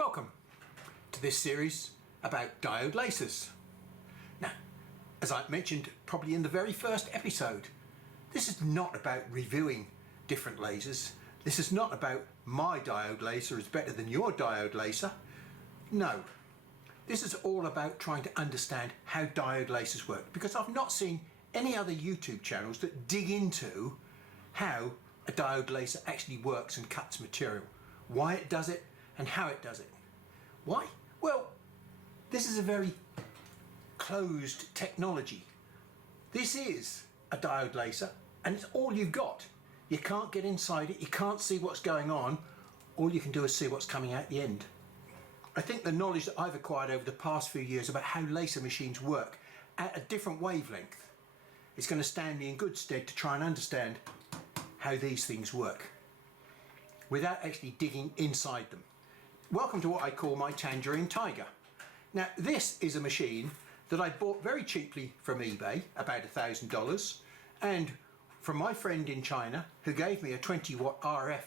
Welcome to this series about diode lasers. Now, as I mentioned probably in the very first episode, this is not about reviewing different lasers. This is not about my diode laser is better than your diode laser. No, this is all about trying to understand how diode lasers work, because I've not seen any other YouTube channels that dig into how a diode laser actually works and cuts material, why it does it and how it does it. Why? Well, this is a very closed technology. This is a diode laser and it's all you've got. You can't get inside it, you can't see what's going on, all you can do is see what's coming out the end. I think the knowledge that I've acquired over the past few years about how laser machines work at a different wavelength is going to stand me in good stead to try and understand how these things work without actually digging inside them. Welcome to what I call my Tangerine Tiger. Now, this is a machine that I bought very cheaply from eBay, about $1,000, and from my friend in China who gave me a 20-watt RF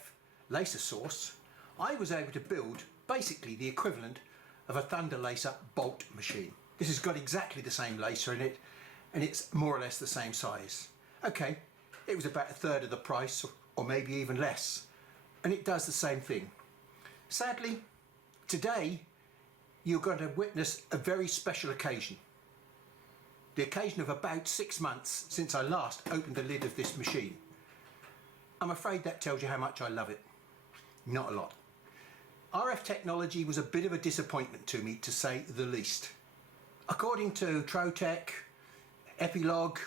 laser source. I was able to build basically the equivalent of a Thunder laser bolt machine. This has got exactly the same laser in it and it's more or less the same size. Okay, it was about a third of the price or maybe even less, and it does the same thing. Sadly, today you're going to witness a very special occasion. The occasion of about 6 months since I last opened the lid of this machine. I'm afraid that tells you how much I love it. Not a lot. RF technology was a bit of a disappointment to me, to say the least. According to Trotec, Epilog,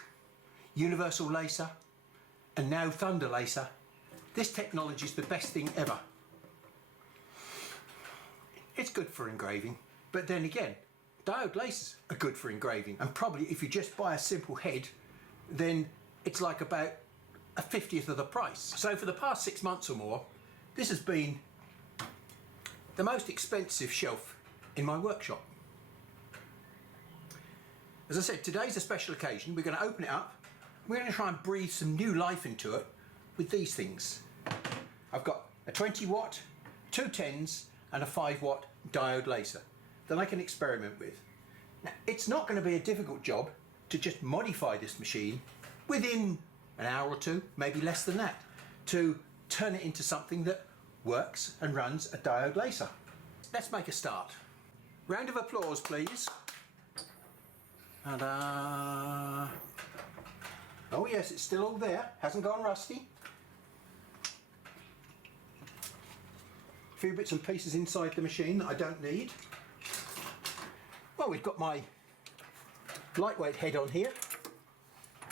Universal Laser, and now Thunder Laser, this technology is the best thing ever. It's good for engraving, but then again, diode lasers are good for engraving, and probably if you just buy a simple head, then it's like about a 50th of the price. So for the past 6 months or more, this has been the most expensive shelf in my workshop. As I said, today's a special occasion. We're going to open it up. We're going to try and breathe some new life into it with these things. I've got a 20 watt, 2 10s and a 5 watt diode laser that I can experiment with. Now, it's not going to be a difficult job to just modify this machine within an hour or two, maybe less than that, to turn it into something that works and runs a diode laser. Let's make a start. Round of applause, please. Ta-da! Oh yes, it's still all there, hasn't gone rusty. A few bits and pieces inside the machine that I don't need. Well, we've got my lightweight head on here,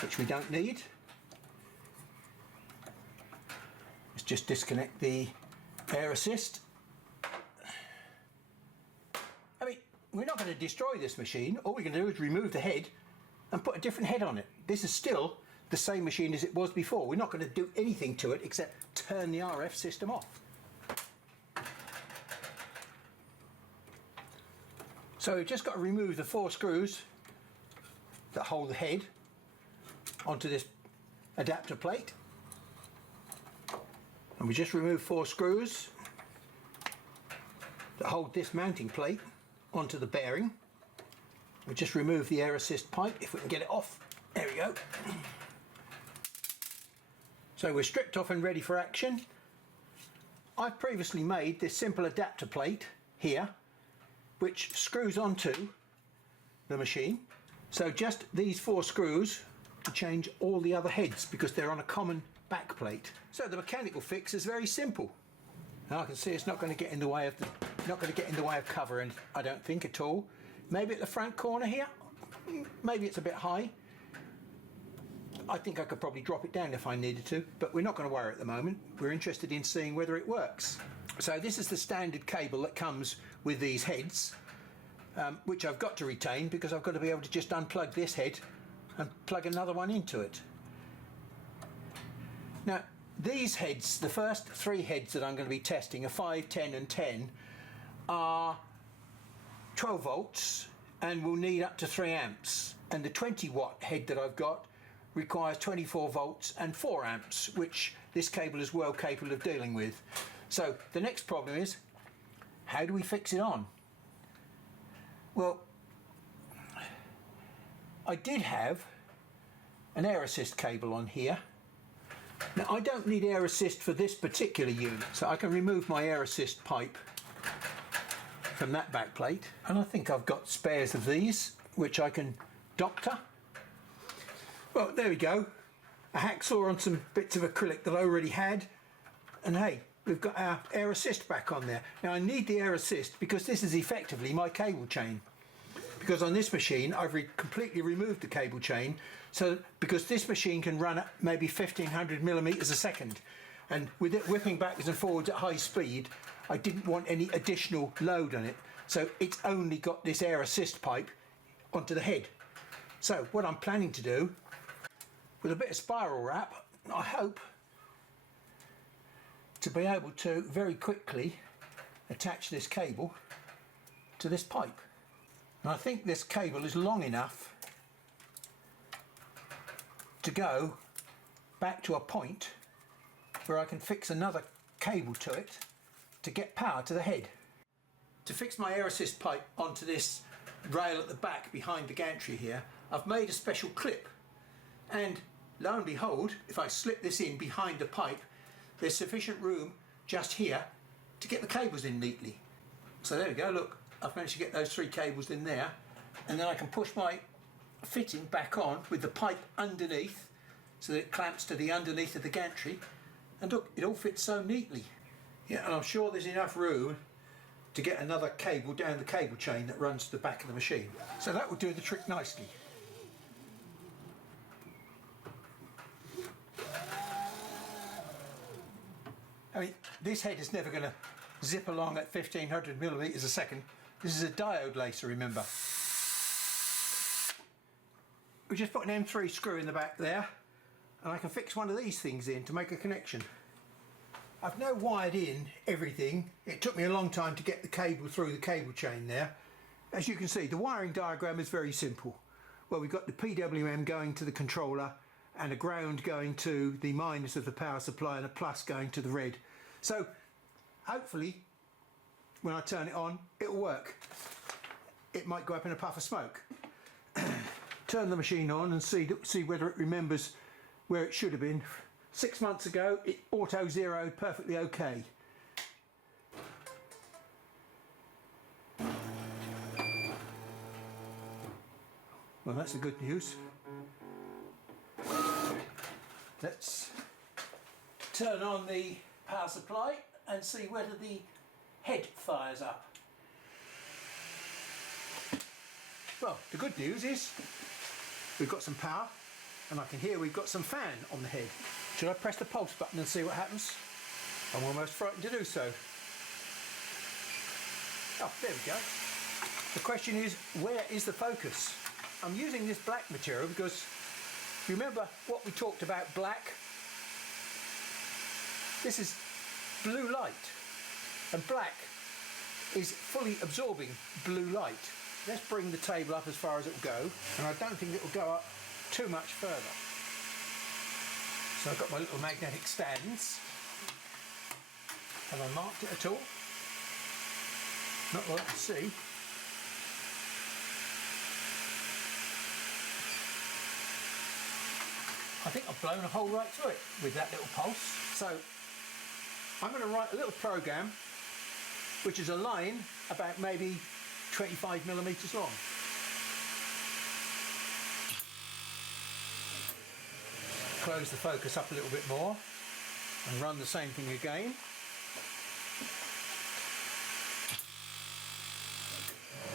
which we don't need. Let's just disconnect the air assist. I mean, we're not going to destroy this machine. All we're going to do is remove the head and put a different head on it. This is still the same machine as it was before. We're not going to do anything to it except turn the RF system off. So we've just got to remove the 4 screws that hold the head onto this adapter plate. And we just remove 4 screws that hold this mounting plate onto the bearing. We just remove the air assist pipe if we can get it off. There we go. So we're stripped off and ready for action. I've previously made this simple adapter plate here, which screws onto the machine. So just these 4 screws to change all the other heads because they're on a common back plate. So the mechanical fix is very simple. Now I can see it's not going to get in the way of cover, and I don't think at all. Maybe at the front corner here, maybe it's a bit high. I think I could probably drop it down if I needed to, but we're not going to worry at the moment. We're interested in seeing whether it works. So this is the standard cable that comes with these heads, which I've got to retain because I've got to be able to just unplug this head and plug another one into it. Now these heads, the first 3 heads that I'm going to be testing, are 5, 10 and 10, are 12 volts and will need up to 3 amps, and the 20 watt head that I've got requires 24 volts and 4 amps, which this cable is well capable of dealing with. So the next problem is, how do we fix it on? Well, I did have an air assist cable on here. Now I don't need air assist for this particular unit, so I can remove my air assist pipe from that back plate, and I think I've got spares of these which I can doctor. Well, there we go, a hacksaw on some bits of acrylic that I already had, and hey, we've got our air assist back on there. Now I need the air assist because this is effectively my cable chain, because on this machine I've completely removed the cable chain, so because this machine can run at maybe 1500 millimeters a second, and with it whipping backwards and forwards at high speed, I didn't want any additional load on it, so it's only got this air assist pipe onto the head. So what I'm planning to do, with a bit of spiral wrap, I hope to be able to very quickly attach this cable to this pipe. And I think this cable is long enough to go back to a point where I can fix another cable to it to get power to the head. To fix my air assist pipe onto this rail at the back behind the gantry here, I've made a special clip, and lo and behold, if I slip this in behind the pipe, there's sufficient room just here to get the cables in neatly. So there we go, look, I've managed to get those 3 cables in there, and then I can push my fitting back on with the pipe underneath so that it clamps to the underneath of the gantry, and look, it all fits so neatly. Yeah, and I'm sure there's enough room to get another cable down the cable chain that runs to the back of the machine. So that will do the trick nicely. I mean, this head is never going to zip along at 1500 millimeters a second. This is a diode laser, remember. We just put an M3 screw in the back there, and I can fix one of these things in to make a connection. I've now wired in everything. It took me a long time to get the cable through the cable chain there. As you can see, the wiring diagram is very simple. Well, we've got the PWM going to the controller, and a ground going to the minus of the power supply, and a plus going to the red. So hopefully when I turn it on, it'll work. It might go up in a puff of smoke. Turn the machine on and see whether it remembers where it should have been. 6 months ago it auto zeroed perfectly okay. Well, that's the good news. Let's turn on the power supply and see whether the head fires up. Well, the good news is we've got some power, and I can hear we've got some fan on the head. Should I press the pulse button and see what happens? I'm almost frightened to do so. Oh, there we go. The question is, where is the focus? I'm using this black material because remember what we talked about, black? This is blue light, and black is fully absorbing blue light. Let's bring the table up as far as it will go, and I don't think it will go up too much further. So I've got my little magnetic stands. Have I marked it at all? Not that I can see. I think I've blown a hole right through it with that little pulse. So I'm going to write a little program which is a line about maybe 25 millimeters long. Close the focus up a little bit more and run the same thing again.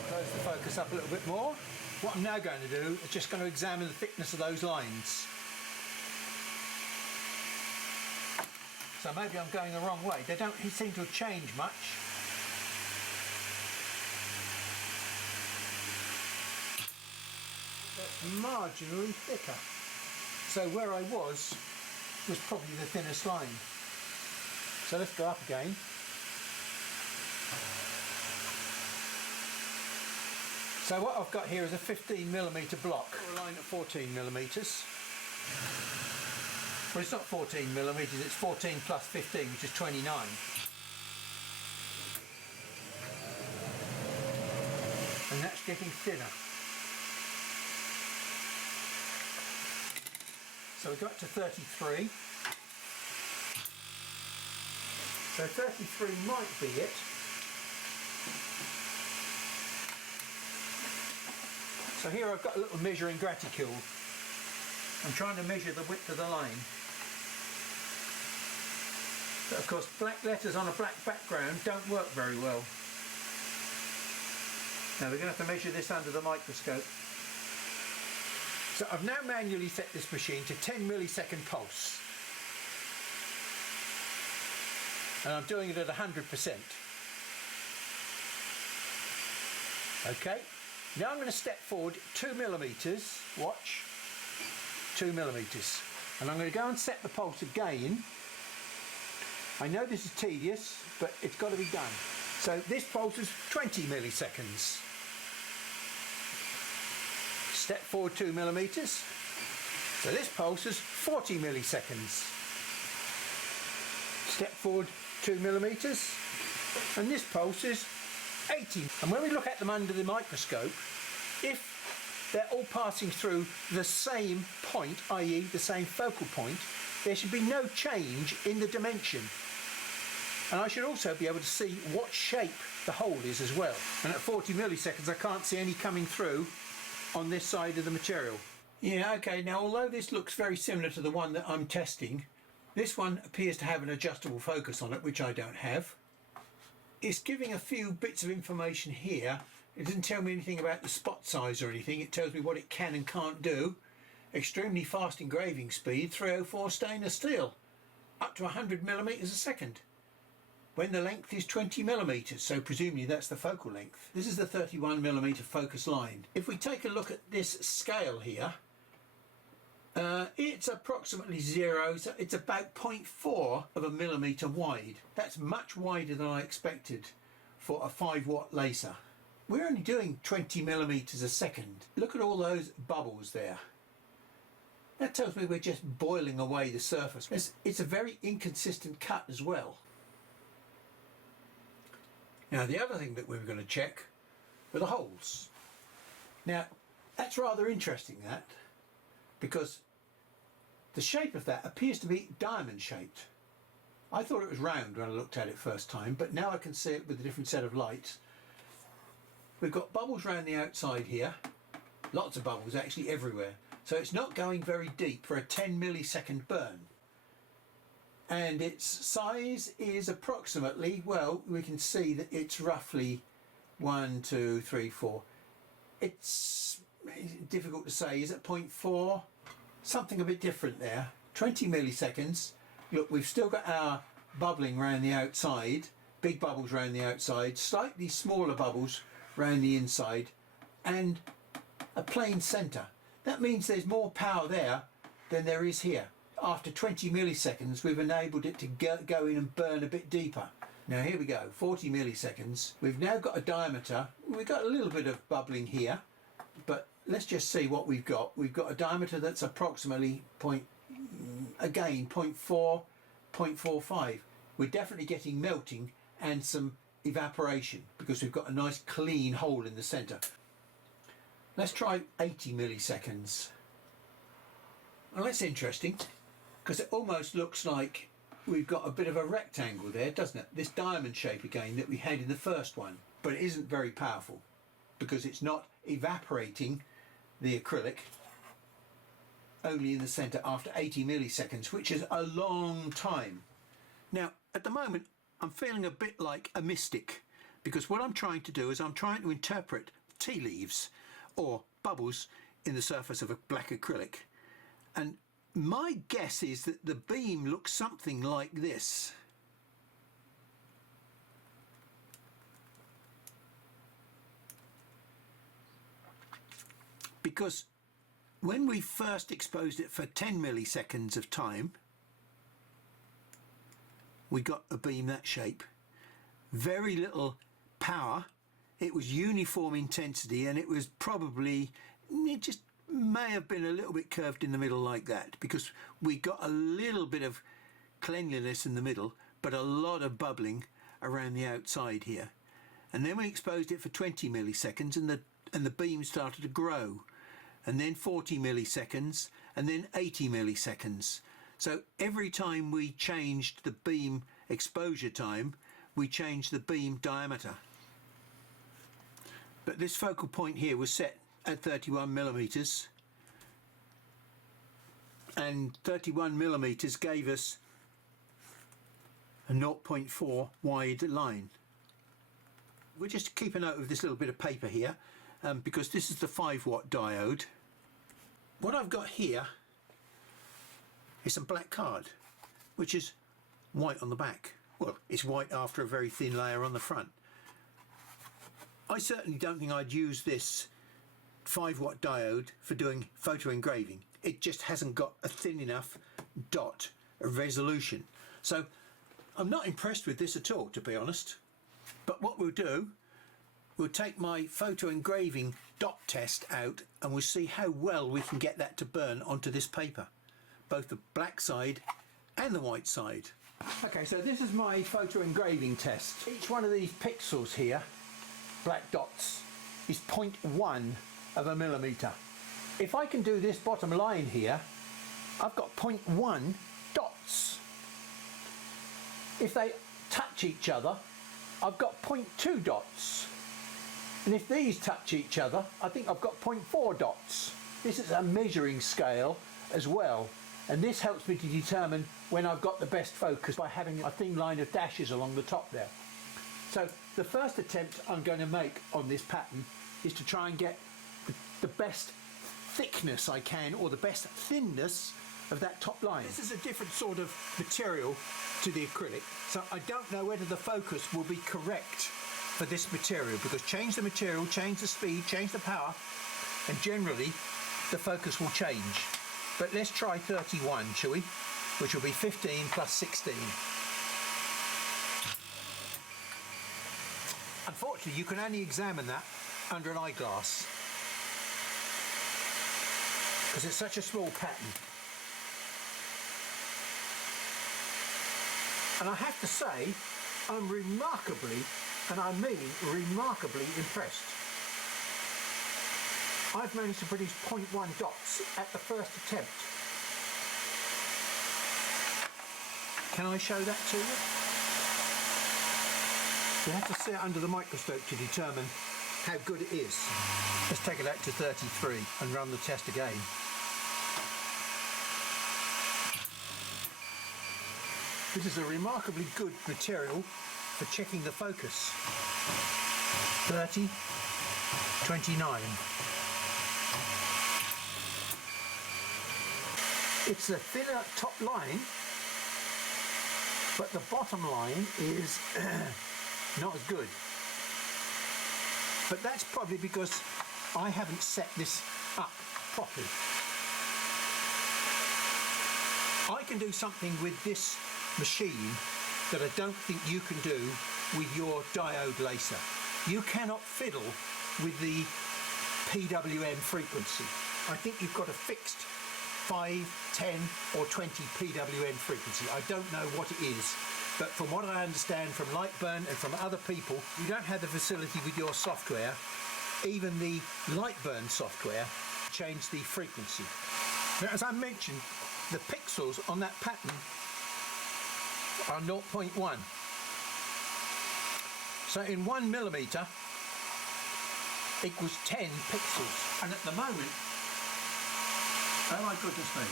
Close the focus up a little bit more. What I'm now going to do is just going to examine the thickness of those lines. So maybe I'm going the wrong way. They don't seem to have changed much. That's marginally thicker. So where I was probably the thinnest line. So let's go up again. So what I've got here is a 15mm block, a line at 14 millimeters. Well, it's not 14 millimeters, it's 14 plus 15, which is 29. and that's getting thinner. So we got to 33. So 33 might be it. So here I've got a little measuring graticule. I'm trying to measure the width of the line. But of course black letters on a black background don't work very well. Now we're going to have to measure this under the microscope. So I've now manually set this machine to 10 millisecond pulse. And I'm doing it at 100%. Okay, now I'm going to step forward 2 millimeters, watch, 2 millimeters. And I'm going to go and set the pulse again. I know this is tedious, but it's got to be done. So this pulse is 20 milliseconds. Step forward 2 millimeters. So this pulse is 40 milliseconds. Step forward 2 millimeters. And this pulse is 80. And when we look at them under the microscope, if they're all passing through the same point, i.e. the same focal point, there should be no change in the dimension. And I should also be able to see what shape the hole is as well. And at 40 milliseconds I can't see any coming through on this side of the material. Yeah, okay, now although this looks very similar to the one that I'm testing, this one appears to have an adjustable focus on it, which I don't have. It's giving a few bits of information here. It doesn't tell me anything about the spot size or anything. It tells me what it can and can't do. Extremely fast engraving speed, 304 stainless steel, up to 100 millimeters a second. When the length is 20 millimeters, so presumably that's the focal length. This is the 31 millimeter focus line. If we take a look at this scale here, it's approximately 0, so it's about 0.4 of a millimeter wide. That's much wider than I expected for a 5-watt laser. We're only doing 20 millimeters a second. Look at all those bubbles there. That tells me we're just boiling away the surface. It's a very inconsistent cut as well. Now the other thing that we were going to check were the holes. Now that's rather interesting, that, because the shape of that appears to be diamond shaped. I thought it was round when I looked at it first time, but now I can see it with a different set of lights. We've got bubbles around the outside here, lots of bubbles actually everywhere, so it's not going very deep for a 10 millisecond burn. And its size is approximately, well, we can see that it's roughly 1, 2, 3, 4. It's difficult to say. Is it 0.4? Something a bit different there. 20 milliseconds. Look, we've still got our bubbling around the outside, big bubbles around the outside, slightly smaller bubbles around the inside, and a plain centre. That means there's more power there than there is here. After 20 milliseconds we've enabled it to go in and burn a bit deeper. Now here we go, 40 milliseconds. We've now got a diameter. We've got a little bit of bubbling here, but let's just see what we've got. We've got a diameter that's approximately 0.4, 0.45. We're definitely getting melting and some evaporation because we've got a nice clean hole in the centre. Let's try 80 milliseconds. Well, that's interesting, because it almost looks like we've got a bit of a rectangle there, doesn't it? This diamond shape again that we had in the first one, but it isn't very powerful because it's not evaporating the acrylic, only in the centre after 80 milliseconds, which is a long time. Now, at the moment, I'm feeling a bit like a mystic, because what I'm trying to do is I'm trying to interpret tea leaves or bubbles in the surface of a black acrylic. And my guess is that the beam looks something like this. Because when we first exposed it for 10 milliseconds of time, we got a beam that shape. Very little power. It was uniform intensity, and it was probably, it just may have been a little bit curved in the middle like that, because we got a little bit of cleanliness in the middle, but a lot of bubbling around the outside here. and then we exposed it for 20 milliseconds, and the beam started to grow, and then 40 milliseconds, and then 80 milliseconds. So every time we changed the beam exposure time, we changed the beam diameter. But this focal point here was set at 31 millimeters, and 31 millimeters gave us a 0.4 wide line. We'll just keep a note of this little bit of paper here, because this is the 5-watt diode. What I've got here is some black card, which is white on the back. Well, it's white after a very thin layer on the front. I certainly don't think I'd use this 5-watt diode for doing photo engraving. It just hasn't got a thin enough dot of resolution. So I'm not impressed with this at all, to be honest. But what we'll do, we'll take my photo engraving dot test out, and we'll see how well we can get that to burn onto this paper, both the black side and the white side. Okay, so this is my photo engraving test. Each one of these pixels here, black dots, is 0.1 of a millimeter. If I can do this bottom line here, I've got 0.1 dots. If they touch each other, I've got 0.2 dots. And if these touch each other, I think I've got 0.4 dots. This is a measuring scale as well, and this helps me to determine when I've got the best focus by having a thin line of dashes along the top there. So the first attempt I'm going to make on this pattern is to try and get the best thickness I can, or the best thinness of that top line. This is a different sort of material to the acrylic, so I don't know whether the focus will be correct for this material, because change the material, change the speed, change the power, and generally the focus will change. But let's try 31, shall we? Which will be 15 plus 16. Unfortunately, you can only examine that under an eyeglass, because it's such a small pattern. And I have to say, I'm remarkably, and I mean remarkably, impressed. I've managed to produce 0.1 dots at the first attempt. Can I show that to you? You have to see it under the microscope to determine how good it is. Let's take it out to 33 and run the test again. This is a remarkably good material for checking the focus. 30, 29. It's a thinner top line, but the bottom line is not as good. But that's probably because I haven't set this up properly. I can do something with this machine that I don't think you can do with your diode laser. You cannot fiddle with the PWM frequency. I think you've got a fixed 5, 10 or 20 PWM frequency. I don't know what it is, but from what I understand from Lightburn and from other people, you don't have the facility with your software, even the Lightburn software, to change the frequency. Now, as I mentioned, the pixels on that pattern are 0.1. So in 1 millimeter equals 10 pixels. And at the moment, oh my goodness me.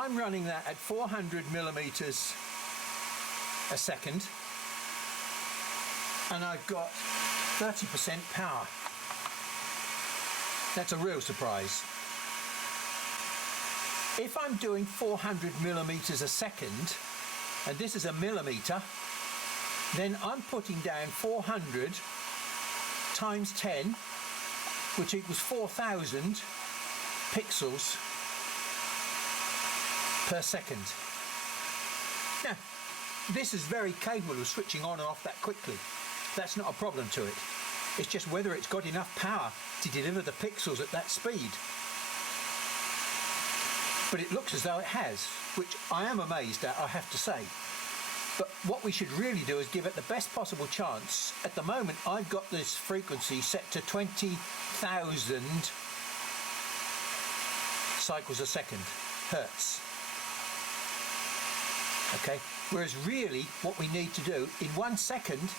I'm running that at 400 millimeters a second, and I've got 30% power. That's a real surprise. If I'm doing 400 millimeters a second, and this is a millimeter, then I'm putting down 400 times 10, which equals 4,000 pixels per second. Now, this is very capable of switching on and off that quickly. That's not a problem to it. It's just whether it's got enough power to deliver the pixels at that speed. but it looks as though it has, which I am amazed at, I have to say. But what we should really do is give it the best possible chance. At the moment, I've got this frequency set to 20,000 cycles a second, hertz. Okay, whereas really what we need to do, in 1 second,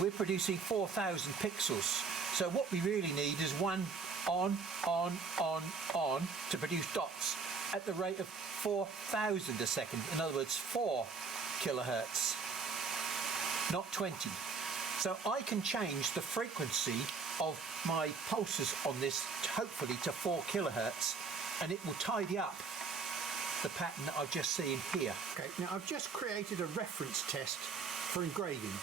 we're producing 4,000 pixels. So what we really need is one on, to produce dots at the rate of 4,000 a second. In other words, 4 kilohertz, not 20. So I can change the frequency of my pulses on this, hopefully to 4 kilohertz, and it will tidy up the pattern that I've just seen here. Okay, now I've just created a reference test for engraving.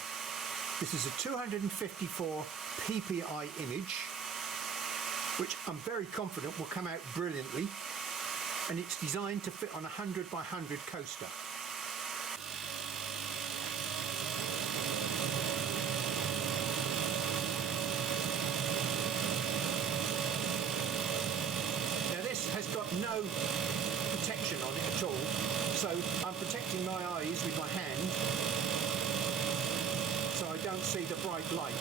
This is a 254 ppi image, which I'm very confident will come out brilliantly, and it's designed to fit on a 100 by 100 coaster. Now this has got no protection on it at all, so I'm protecting my eyes with my hand so I don't see the bright light.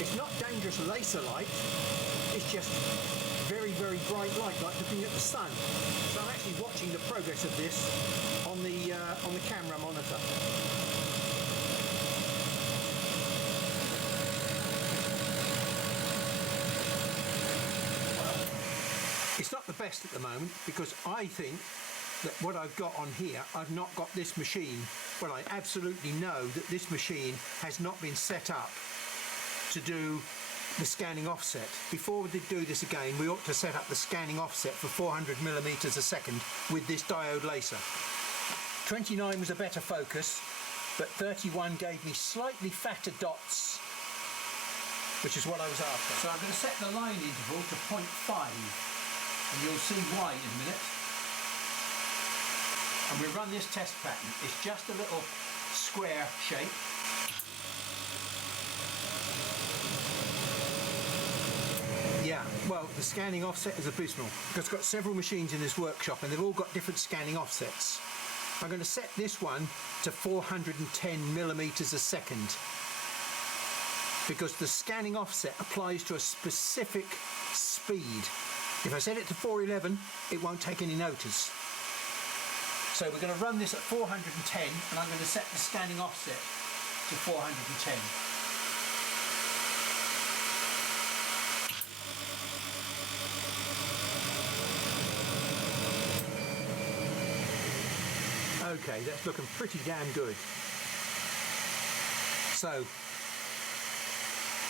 It's not dangerous laser light, it's just very, very bright light, like looking at the sun. So I'm actually watching the progress of this on the camera monitor. It's not the best at the moment because I think that what I've got on here, I've not got this machine. Well, I absolutely know that this machine has not been set up to do the scanning offset. Before we do this again, we ought to set up the scanning offset for 400 millimeters a second with this diode laser. 29 was a better focus, but 31 gave me slightly fatter dots, which is what I was after. So I'm going to set the line interval to 0.5, and you'll see why in a minute. And we run this test pattern. It's just a little square shape. Yeah, well, the scanning offset is abysmal because I've got several machines in this workshop and they've all got different scanning offsets. I'm going to set this one to 410 millimeters a second because the scanning offset applies to a specific speed. If I set it to 411, it won't take any notice. So we're going to run this at 410 and I'm going to set the scanning offset to 410. Okay, that's looking pretty damn good. So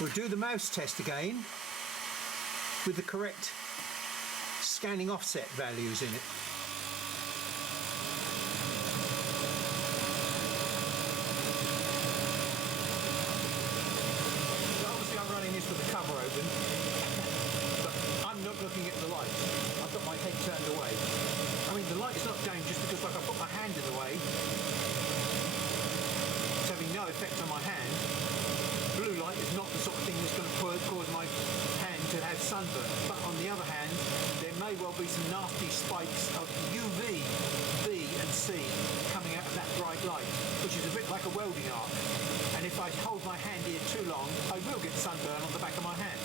we'll do the mouse test again with the correct scanning offset values in it. With the cover open, but I'm not looking at the light. I've got my head turned away. I mean, the light's not dangerous because, like, I put my hand in the way. It's having no effect on my hand. Blue light is not the sort of thing that's going to cause my hand to have sunburn. But on the other hand, there may well be some nasty spikes of UV, B and C coming out of that bright light, which is a bit like a welding arc. And if I hold my hand here too long, I will get sunburn on the back of my hand.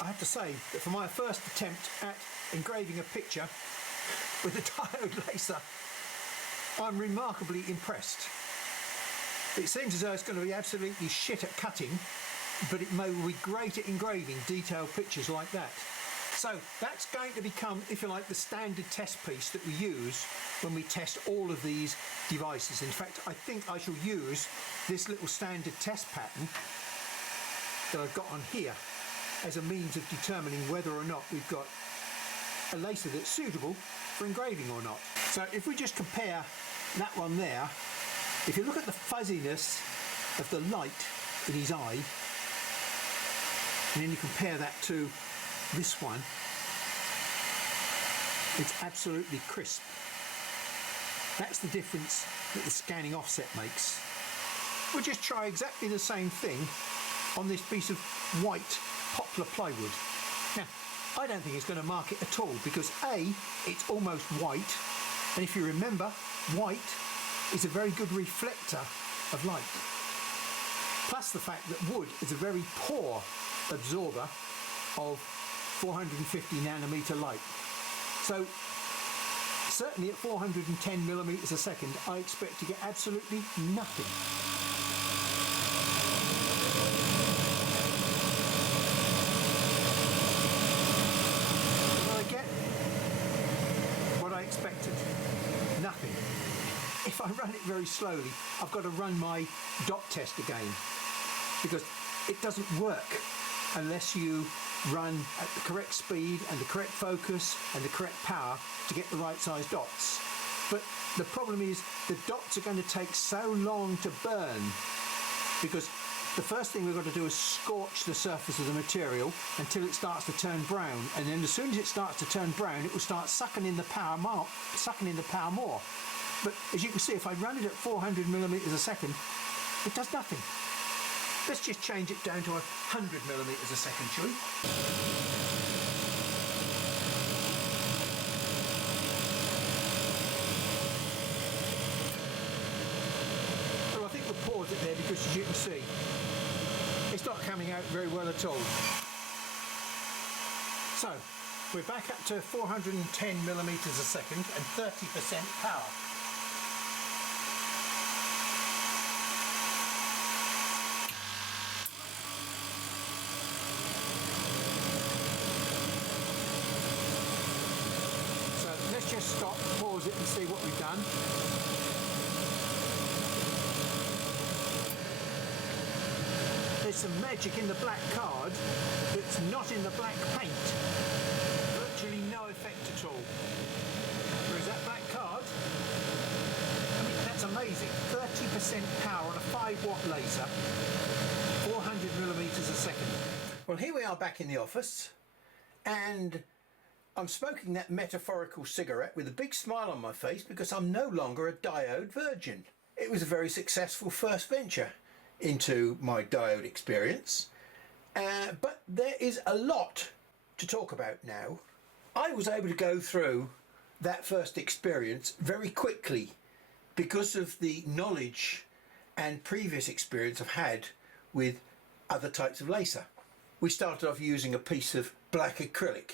I have to say that for my first attempt at engraving a picture with a diode laser, I'm remarkably impressed. It seems as though it's going to be absolutely shit at cutting, but it may be great at engraving detailed pictures like that. So that's going to become, if you like, the standard test piece that we use when we test all of these devices. In fact, I think I shall use this little standard test pattern that I've got on here as a means of determining whether or not we've got a laser that's suitable for engraving or not. So if we just compare that one there, if you look at the fuzziness of the light in his eye, and then you compare that to this one, it's absolutely crisp. That's the difference that the scanning offset makes. We'll just try exactly the same thing on this piece of white poplar plywood. Now, I don't think it's going to mark it at all because A, it's almost white, and if you remember, white is a very good reflector of light. Plus the fact that wood is a very poor absorber of 450 nanometer light. So certainly at 410 millimeters a second, I expect to get absolutely nothing. What did I get? What I expected. Nothing. If I run it very slowly, I've got to run my dot test again because it doesn't work unless you run at the correct speed and the correct focus and the correct power to get the right size dots. But the problem is the dots are going to take so long to burn because the first thing we've got to do is scorch the surface of the material until it starts to turn brown, and then as soon as it starts to turn brown it will start sucking in the power more. But as you can see, if I run it at 400 millimeters a second, it does nothing. Let's just change it down to 100 millimeters a second, shall we? Well, I think we'll pause it there because, as you can see, it's not coming out very well at all. So, we're back up to 410 millimeters a second and 30% power. Just stop, pause it and see what we've done. There's some magic in the black card that's not in the black paint. Virtually no effect at all. Whereas that black card, I mean, that's amazing. 30% power on a 5-watt laser, 400 millimeters a second. Well, here we are back in the office, and I'm smoking that metaphorical cigarette with a big smile on my face because I'm no longer a diode virgin. It was a very successful first venture into my diode experience, but there is a lot to talk about now. I was able to go through that first experience very quickly because of the knowledge and previous experience I've had with other types of laser. We started off using a piece of black acrylic,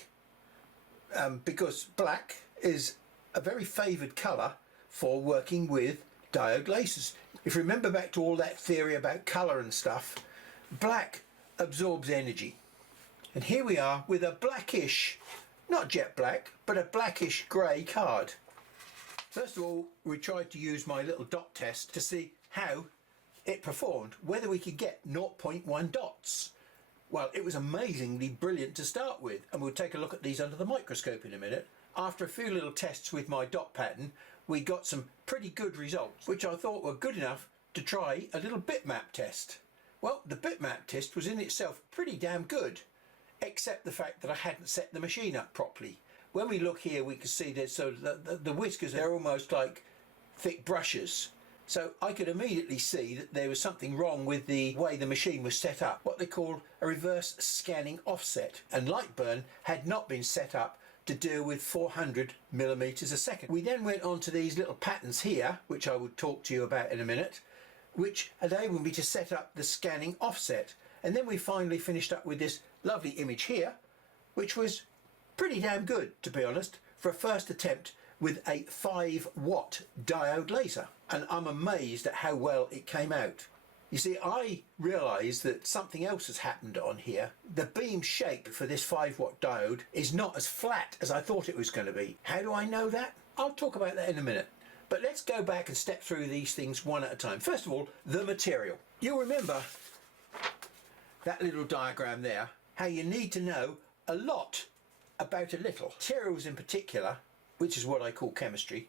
because black is a very favoured colour for working with diode lasers. If you remember back to all that theory about colour and stuff, black absorbs energy. And here we are with a blackish, not jet black, but a blackish grey card. First of all, we tried to use my little dot test to see how it performed, whether we could get 0.1 dots. Well, it was amazingly brilliant to start with, and we'll take a look at these under the microscope in a minute. After a few little tests with my dot pattern, we got some pretty good results, which I thought were good enough to try a little bitmap test. Well, the bitmap test was in itself pretty damn good, except the fact that I hadn't set the machine up properly. When we look here, we can see there's so the whiskers, they're almost like thick brushes. So I could immediately see that there was something wrong with the way the machine was set up, what they call a reverse scanning offset. And Lightburn had not been set up to deal with 400 millimeters a second. We then went on to these little patterns here, which I will talk to you about in a minute, which enabled me to set up the scanning offset. And then we finally finished up with this lovely image here, which was pretty damn good, to be honest, for a first attempt with a 5-watt diode laser. And I'm amazed at how well it came out. You see, I realised that something else has happened on here. The beam shape for this 5-watt diode is not as flat as I thought it was going to be. How do I know that? I'll talk about that in a minute. But let's go back and step through these things one at a time. First of all, the material. You'll remember that little diagram there, how you need to know a lot about a little. Materials in particular, which is what I call chemistry,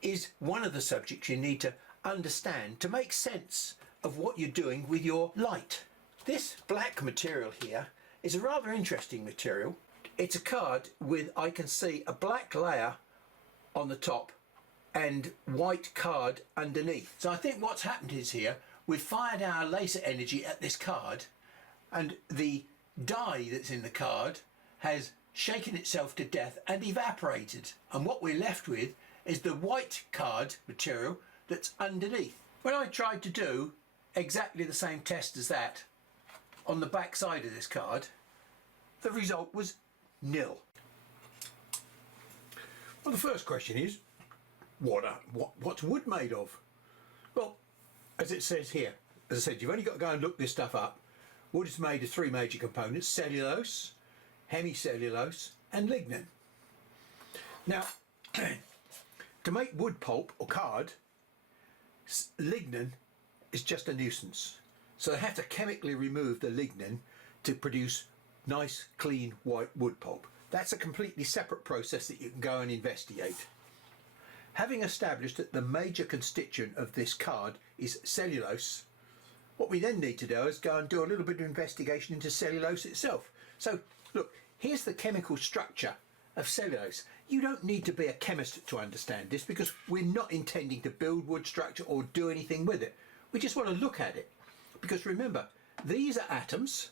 is one of the subjects you need to understand to make sense of what you're doing with your light. This black material here It's a rather interesting material. It's a card with, I can see, a black layer on the top and white card underneath. So I think what's happened is here, we've fired our laser energy at this card, and the dye that's in the card has shaken itself to death and evaporated. And what we're left with is the white card material that's underneath. When I tried to do exactly the same test as that on the back side of this card, the result was nil. Well, the first question is, what's wood made of? Well, as it says here, as I said, you've only got to go and look this stuff up. Wood is made of three major components: cellulose, hemicellulose and lignin. Now, to make wood pulp or card, lignin is just a nuisance. So they have to chemically remove the lignin to produce nice, clean, white wood pulp. That's a completely separate process that you can go and investigate. Having established that the major constituent of this card is cellulose, what we then need to do is go and do a little bit of investigation into cellulose itself. So look, here's the chemical structure of cellulose. You don't need to be a chemist to understand this, because we're not intending to build wood structure or do anything with it. We just want to look at it, because remember, these are atoms,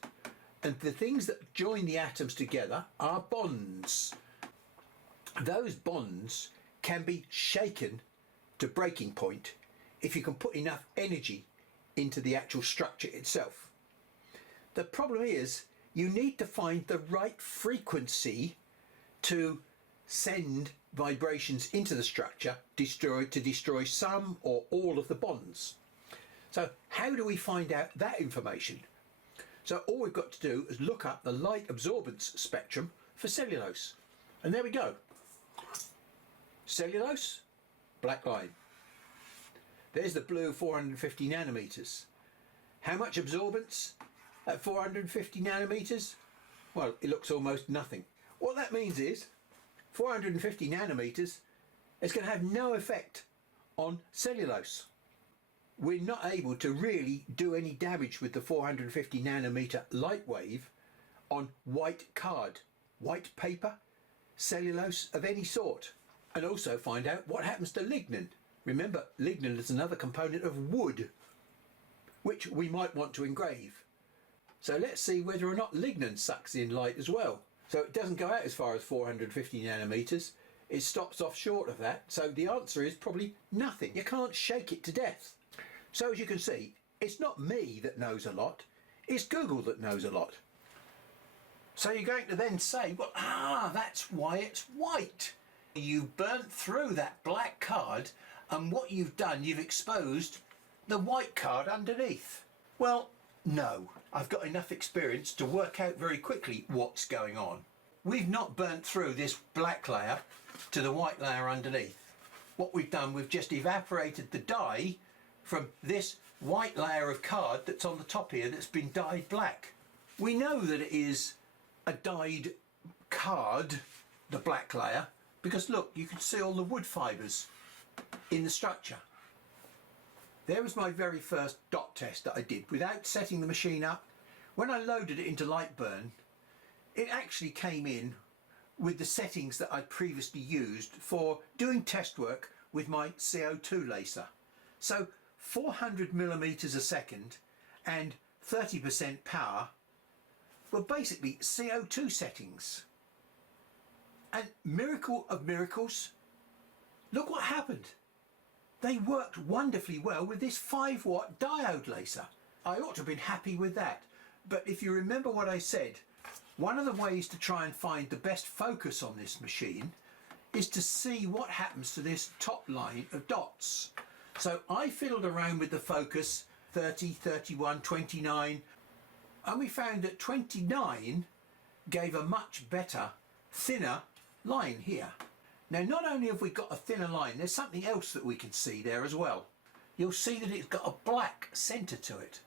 and the things that join the atoms together are bonds. Those bonds can be shaken to breaking point if you can put enough energy into the actual structure itself. The problem is, you need to find the right frequency to send vibrations into the structure to destroy some or all of the bonds. So how do we find out that information? So all we've got to do is look up the light absorbance spectrum for cellulose. And there we go. Cellulose, black line. There's the blue 450 nanometers. How much absorbance at 450 nanometers? Well, it looks almost nothing. What that means is 450 nanometers is going to have no effect on cellulose. We're not able to really do any damage with the 450 nanometer light wave on white card, white paper, cellulose of any sort. And also find out what happens to lignin. Remember, lignin is another component of wood, which we might want to engrave. So let's see whether or not lignin sucks in light as well. So it doesn't go out as far as 450 nanometers. It stops off short of that. So the answer is probably nothing. You can't shake it to death. So as you can see, it's not me that knows a lot. It's Google that knows a lot. So you're going to then say, well, that's why it's white. You've burnt through that black card, and what you've done, you've exposed the white card underneath. Well, no, I've got enough experience to work out very quickly what's going on. We've not burnt through this black layer to the white layer underneath. What we've done, we've just evaporated the dye from this white layer of card that's on the top here that's been dyed black. We know that it is a dyed card, the black layer, because look, you can see all the wood fibres in the structure. There was my very first dot test that I did without setting the machine up. When I loaded it into Lightburn, it actually came in with the settings that I'd previously used for doing test work with my CO2 laser. So 400 millimeters a second and 30% power were basically CO2 settings. And miracle of miracles, look what happened. They worked wonderfully well with this 5-watt diode laser. I ought to have been happy with that. But if you remember what I said, one of the ways to try and find the best focus on this machine is to see what happens to this top line of dots. So I fiddled around with the focus 30, 31, 29, and we found that 29 gave a much better, thinner line here. Now, not only have we got a thinner line, there's something else that we can see there as well. You'll see that it's got a black centre to it.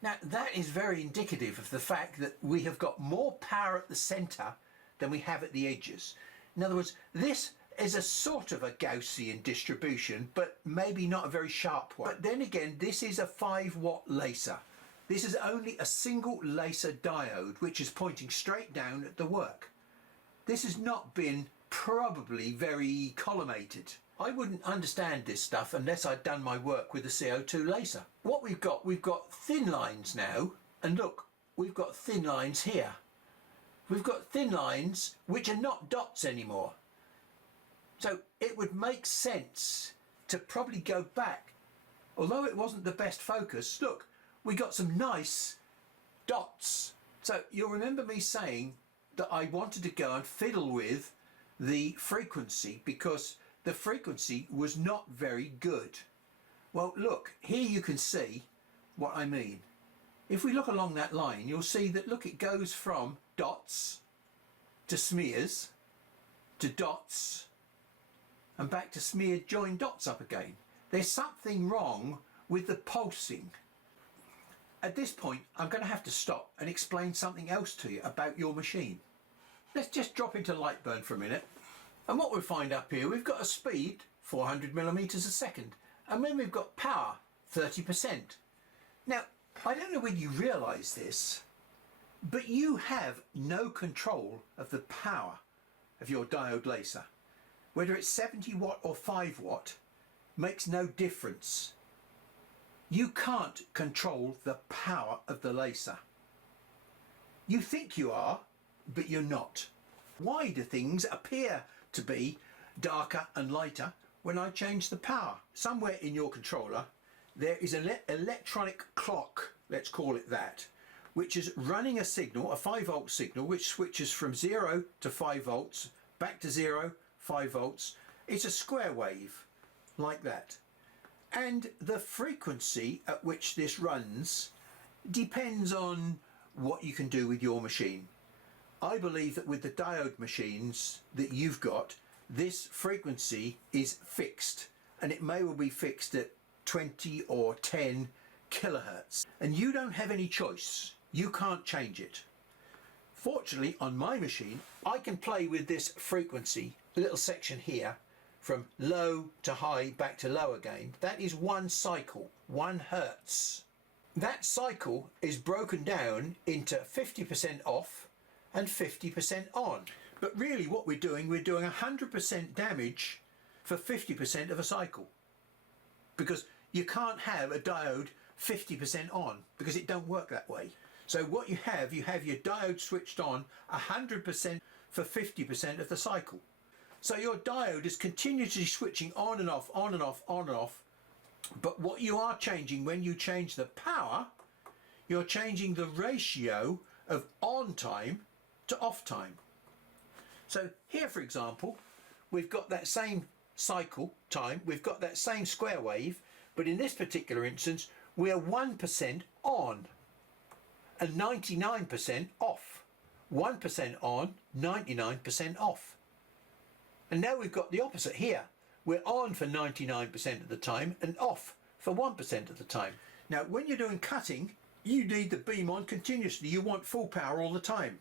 Now, that is very indicative of the fact that we have got more power at the centre than we have at the edges. In other words, this is a sort of a Gaussian distribution, but maybe not a very sharp one. But then again, this is a 5-watt laser. This is only a single laser diode which is pointing straight down at the work. This has not been probably very collimated. I wouldn't understand this stuff unless I'd done my work with the CO2 laser. What we've got thin lines now, and look, we've got thin lines here. We've got thin lines which are not dots anymore. So it would make sense to probably go back. Although it wasn't the best focus, look, we got some nice dots. So you'll remember me saying that I wanted to go and fiddle with the frequency because the frequency was not very good. Well, look, here you can see what I mean. If we look along that line, you'll see that, look, it goes from dots to smears to dots and back to smeared joined dots up again. There's something wrong with the pulsing. At this point, I'm going to have to stop and explain something else to you about your machine. Let's just drop into Lightburn for a minute. And what we'll find up here, we've got a speed, 400 millimeters a second. And then we've got power, 30%. Now, I don't know whether you realise this, but you have no control of the power of your diode laser. Whether it's 70 watt or 5 watt makes no difference. You can't control the power of the laser. You think you are, but you're not. Why do things appear to be darker and lighter when I change the power? Somewhere in your controller there is an electronic clock, let's call it that, which is running a signal, a 5 volt signal, which switches from 0 to 5 volts, back to 0, 5 volts. It's a square wave, like that. And the frequency at which this runs depends on what you can do with your machine. I believe that with the diode machines that you've got, this frequency is fixed, and it may well be fixed at 20 or 10 kilohertz, and you don't have any choice. You can't change it. Fortunately, on my machine, I can play with this frequency, little section here, from low to high, back to low again. That is one cycle, 1 hertz. That cycle is broken down into 50% off and 50% on. But really what we're doing 100% damage for 50% of a cycle. Because you can't have a diode 50% on, because it don't work that way. So what you have your diode switched on 100% for 50% of the cycle. So your diode is continuously switching on and off, on and off, on and off. But what you are changing when you change the power, you're changing the ratio of on time to off time. So here, for example, we've got that same cycle time, we've got that same square wave, but in this particular instance, we're 1% on and 99% off. 1% on, 99% off. And now we've got the opposite here. We're on for 99% of the time and off for 1% of the time. Now, when you're doing cutting, you need the beam on continuously. You want full power all the time.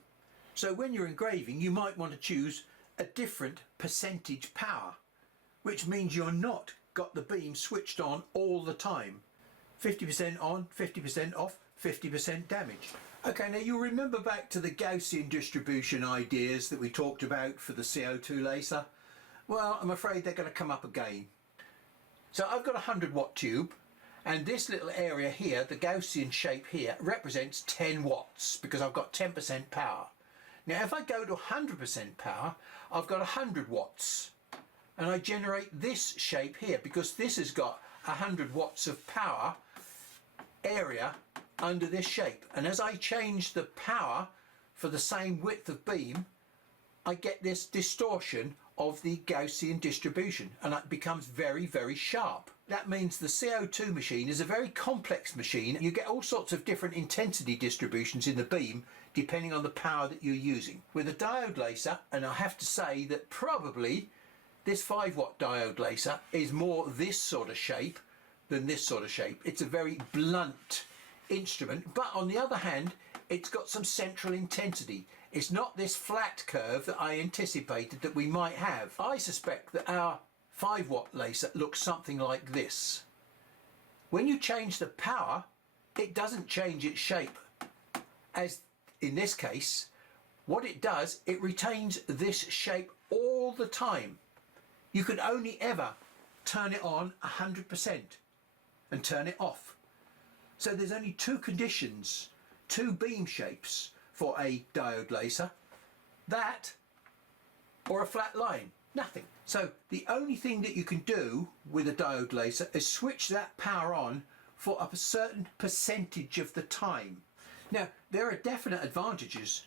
So when you're engraving, you might want to choose a different percentage power, which means you're not got the beam switched on all the time. 50% on, 50% off, 50% damage. Okay, now you'll remember back to the Gaussian distribution ideas that we talked about for the CO2 laser. Well, I'm afraid they're going to come up again. So I've got a 100 watt tube, and this little area here, the Gaussian shape here, represents 10 watts because I've got 10% power. Now if I go to 100% power, I've got 100 watts, and I generate this shape here because this has got 100 watts of power area under this shape. And as I change the power for the same width of beam, I get this distortion of the Gaussian distribution, and it becomes very, very sharp. That means the CO2 machine is a very complex machine. You get all sorts of different intensity distributions in the beam depending on the power that you're using. With a diode laser, and I have to say that probably this 5 watt diode laser is more this sort of shape than this sort of shape. It's a very blunt instrument, but on the other hand, it's got some central intensity. It's not this flat curve that I anticipated that we might have. I suspect that our 5 watt laser looks something like this. When you change the power, it doesn't change its shape. As in this case, what it does, it retains this shape all the time. You can only ever turn it on 100% and turn it off. So there's only two conditions, two beam shapes for a diode laser, that or a flat line, nothing. So the only thing that you can do with a diode laser is switch that power on for a certain percentage of the time. Now, there are definite advantages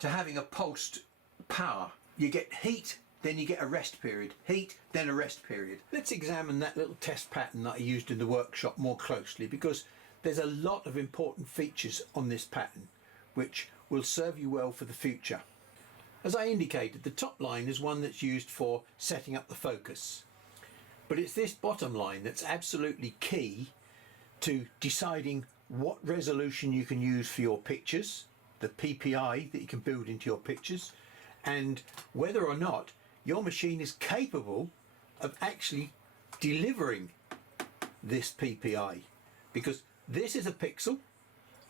to having a pulsed power. You get heat, then you get a rest period. Heat, then a rest period. Let's examine that little test pattern that I used in the workshop more closely, because there's a lot of important features on this pattern which will serve you well for the future. As I indicated, the top line is one that's used for setting up the focus. But it's this bottom line that's absolutely key to deciding what resolution you can use for your pictures, the PPI that you can build into your pictures, and whether or not your machine is capable of actually delivering this PPI. Because this is a pixel,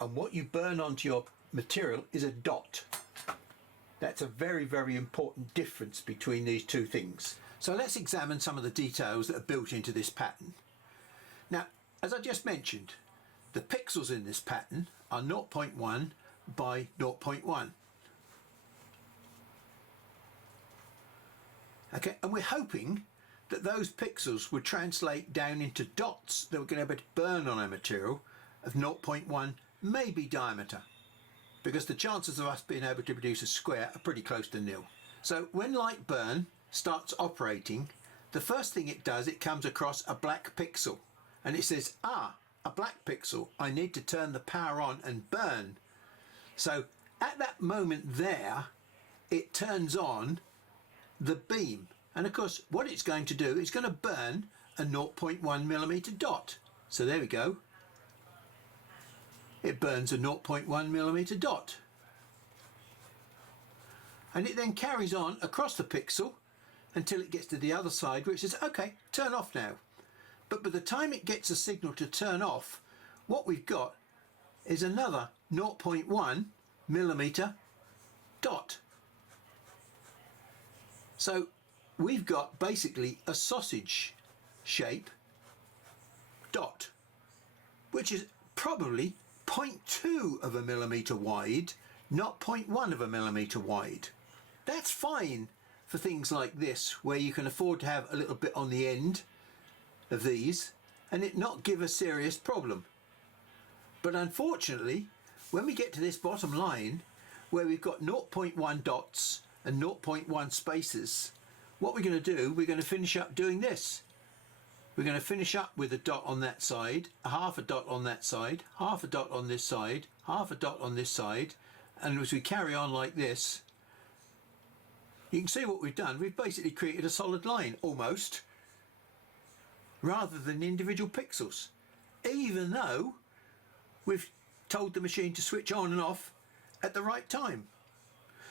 and what you burn onto your material is a dot. That's a very, very important difference between these two things. So let's examine some of the details that are built into this pattern. Now, as I just mentioned, the pixels in this pattern are 0.1 by 0.1. Okay, and we're hoping that those pixels would translate down into dots that we're going to be able to burn on our material of 0.1 maybe diameter, because the chances of us being able to produce a square are pretty close to nil. So when light burn starts operating, the first thing it does, it comes across a black pixel and it says, a black pixel, I need to turn the power on and burn. So at that moment there, it turns on the beam, and of course what it's going to do is going to burn a 0.1mm dot. So there we go, it burns a 0.1mm dot, and it then carries on across the pixel until it gets to the other side where it says okay, turn off now. But by the time it gets a signal to turn off, what we've got is another 0.1mm dot. So we've got basically a sausage shape dot, which is probably 0.2 of a millimeter wide, not 0.1 of a millimeter wide. That's fine for things like this, where you can afford to have a little bit on the end of these and it not give a serious problem. But unfortunately, when we get to this bottom line where we've got 0.1 dots and 0.1 spaces, what we're going to do, we're going to finish up doing this. We're going to finish up with a dot on that side, a half a dot on that side, half a dot on this side, half a dot on this side, and as we carry on like this, you can see what we've done. We've basically created a solid line, almost, rather than individual pixels, even though we've told the machine to switch on and off at the right time.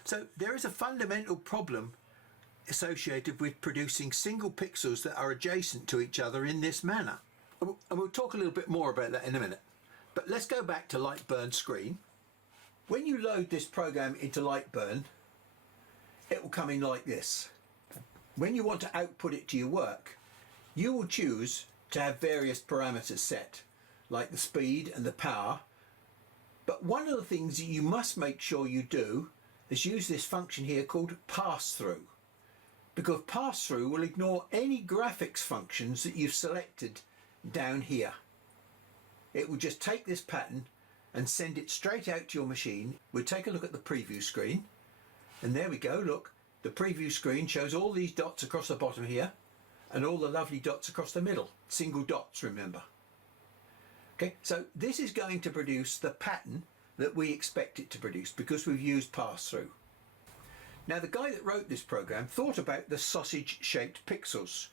So there is a fundamental problem associated with producing single pixels that are adjacent to each other in this manner. And we'll talk a little bit more about that in a minute. But let's go back to Lightburn screen. When you load this program into Lightburn, it will come in like this. When you want to output it to your work, you will choose to have various parameters set, like the speed and the power. But one of the things that you must make sure you do is use this function here called pass-through, because pass-through will ignore any graphics functions that you've selected down here. It will just take this pattern and send it straight out to your machine. We'll take a look at the preview screen, and there we go. Look, the preview screen shows all these dots across the bottom here and all the lovely dots across the middle, single dots, remember. Okay, so this is going to produce the pattern that we expect it to produce because we've used pass-through. Now, the guy that wrote this program thought about the sausage-shaped pixels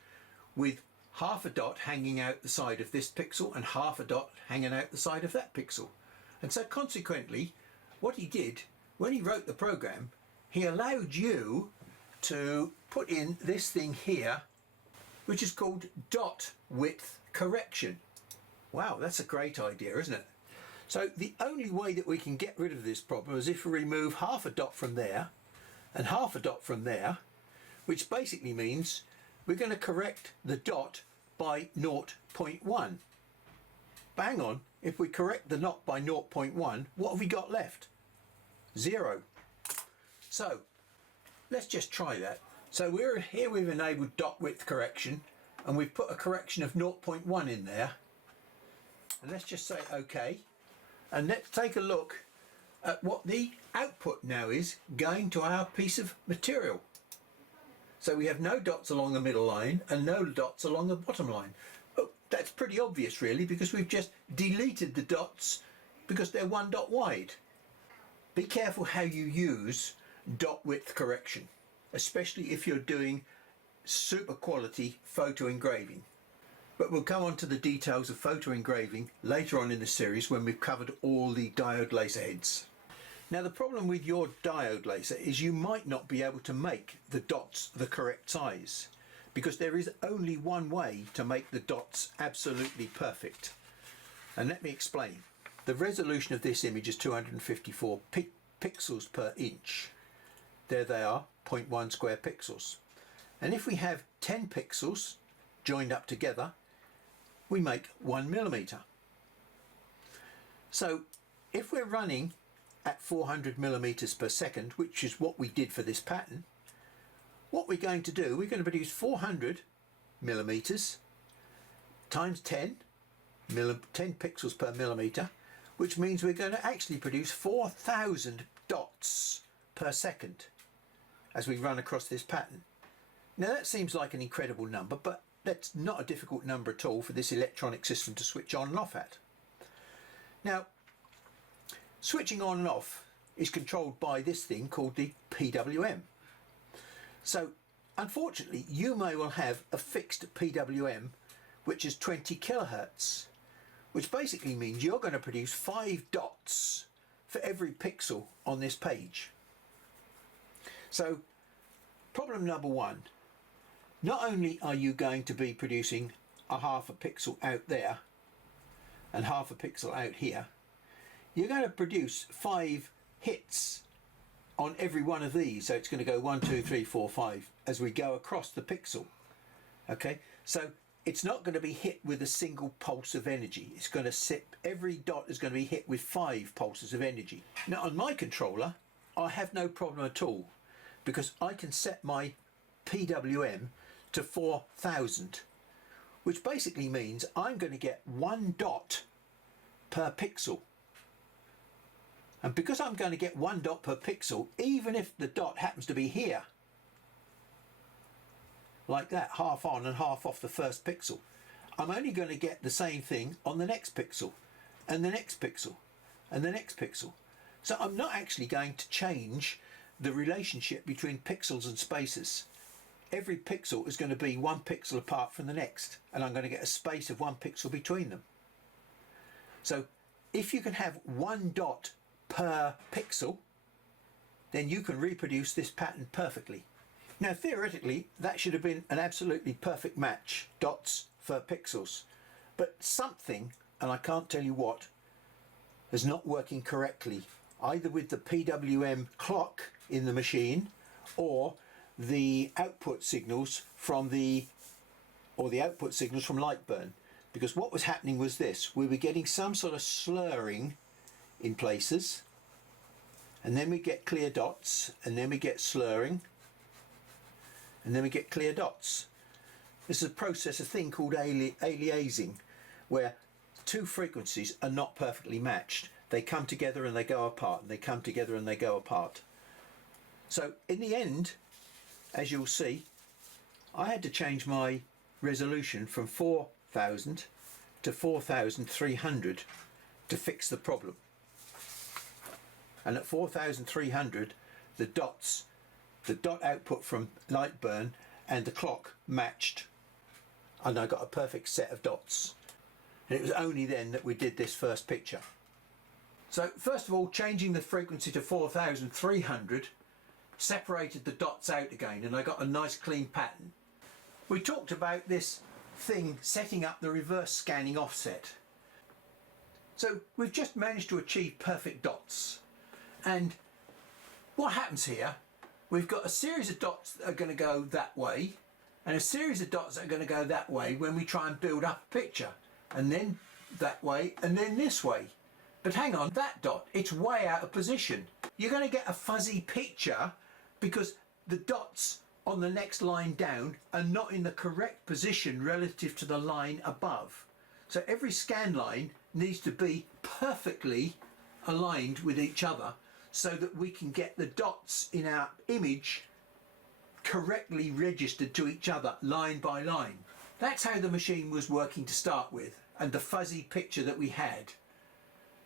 with half a dot hanging out the side of this pixel and half a dot hanging out the side of that pixel. And so consequently, what he did when he wrote the program, he allowed you to put in this thing here, which is called dot width correction. Wow, that's a great idea, isn't it? So the only way that we can get rid of this problem is if we remove half a dot from there and half a dot from there, which basically means we're going to correct the dot by 0.1. But hang on, if we correct the dot by 0.1, what have we got left? 0. So let's just try that. So we're here, we've enabled dot width correction, and we've put a correction of 0.1 in there. And let's just say OK. And let's take a look at what the output now is going to our piece of material. So we have no dots along the middle line and no dots along the bottom line. Oh, that's pretty obvious really, because we've just deleted the dots because they're one dot wide. Be careful how you use dot width correction, especially if you're doing super quality photo engraving. But we'll come on to the details of photo engraving later on in the series when we've covered all the diode laser heads. Now the problem with your diode laser is you might not be able to make the dots the correct size, because there is only one way to make the dots absolutely perfect. And let me explain. The resolution of this image is 254 pixels per inch. There they are, 0.1 square pixels. And if we have 10 pixels joined up together, we make 1 millimeter. So if we're running at 400 millimeters per second, which is what we did for this pattern, what we're going to do, we're going to produce 400 millimeters times 10 pixels per millimeter, which means we're going to actually produce 4,000 dots per second as we run across this pattern. Now that seems like an incredible number, but that's not a difficult number at all for this electronic system to switch on and off at. Now, switching on and off is controlled by this thing called the PWM. So, unfortunately, you may well have a fixed PWM which is 20 kilohertz, which basically means you're going to produce 5 dots for every pixel on this page. So, problem number one. Not only are you going to be producing a half a pixel out there and half a pixel out here, you're going to produce 5 hits on every one of these. So it's going to go 1, 2, 3, 4, 5 as we go across the pixel. Okay, so it's not going to be hit with a single pulse of energy. It's going to sit, every dot is going to be hit with 5 pulses of energy. Now on my controller, I have no problem at all, because I can set my PWM to 4,000, which basically means I'm going to get 1 dot per pixel. And because I'm going to get 1 dot per pixel, even if the dot happens to be here, like that, half on and half off the first pixel, I'm only going to get the same thing on the next pixel and the next pixel and the next pixel. So I'm not actually going to change the relationship between pixels and spaces. Every pixel is going to be 1 pixel apart from the next, and I'm going to get a space of 1 pixel between them. So if you can have 1 dot per pixel, then you can reproduce this pattern perfectly. Now theoretically that should have been an absolutely perfect match, dots for pixels, but something, and I can't tell you what, is not working correctly, either with the PWM clock in the machine or the output signals from output signals from Lightburn. Because what was happening was this: we were getting some sort of slurring in places, and then we get clear dots, and then we get slurring, and then we get clear dots. This is a process, a thing called aliasing, where 2 frequencies are not perfectly matched. They come together and they go apart, and they come together and they go apart. So in the end, as you'll see, I had to change my resolution from 4,000 to 4,300 to fix the problem. And at 4,300, the dot output from Lightburn and the clock matched, and I got a perfect set of dots. And it was only then that we did this first picture. So first of all, changing the frequency to 4,300 separated the dots out again, and I got a nice clean pattern. We talked about this thing setting up the reverse scanning offset. So we've just managed to achieve perfect dots. And what happens here, we've got a series of dots that are going to go that way and a series of dots that are going to go that way when we try and build up a picture, and then that way and then this way. But hang on, that dot, it's way out of position. You're going to get a fuzzy picture because the dots on the next line down are not in the correct position relative to the line above. So every scan line needs to be perfectly aligned with each other so that we can get the dots in our image correctly registered to each other line by line. That's how the machine was working to start with, and the fuzzy picture that we had.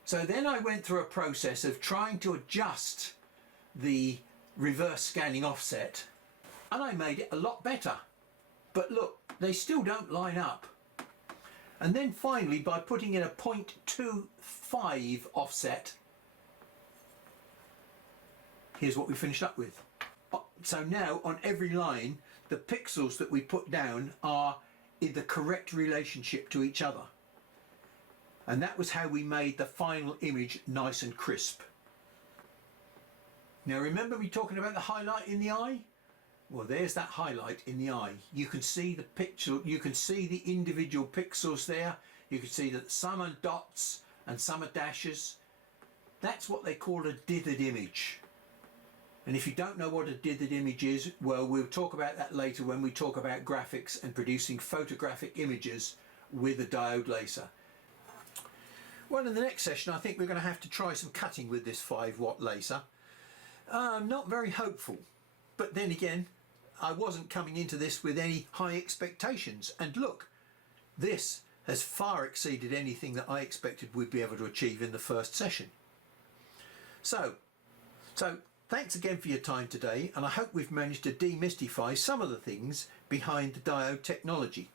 So then I went through a process of trying to adjust the reverse scanning offset, and I made it a lot better. But look, they still don't line up. And then finally, by putting in a 0.25 offset, here's what we finished up with. So now on every line, the pixels that we put down are in the correct relationship to each other. And that was how we made the final image nice and crisp. Now remember me talking about the highlight in the eye? Well, there's that highlight in the eye. You can see the pixel, you can see the individual pixels there. You can see that some are dots and some are dashes. That's what they call a dithered image. And if you don't know what a dithered image is, well, we'll talk about that later when we talk about graphics and producing photographic images with a diode laser. Well, in the next session, I think we're going to have to try some cutting with this 5-watt laser. I'm not very hopeful, but then again, I wasn't coming into this with any high expectations. And look, this has far exceeded anything that I expected we'd be able to achieve in the first session. So thanks again for your time today, and I hope we've managed to demystify some of the things behind the diode technology.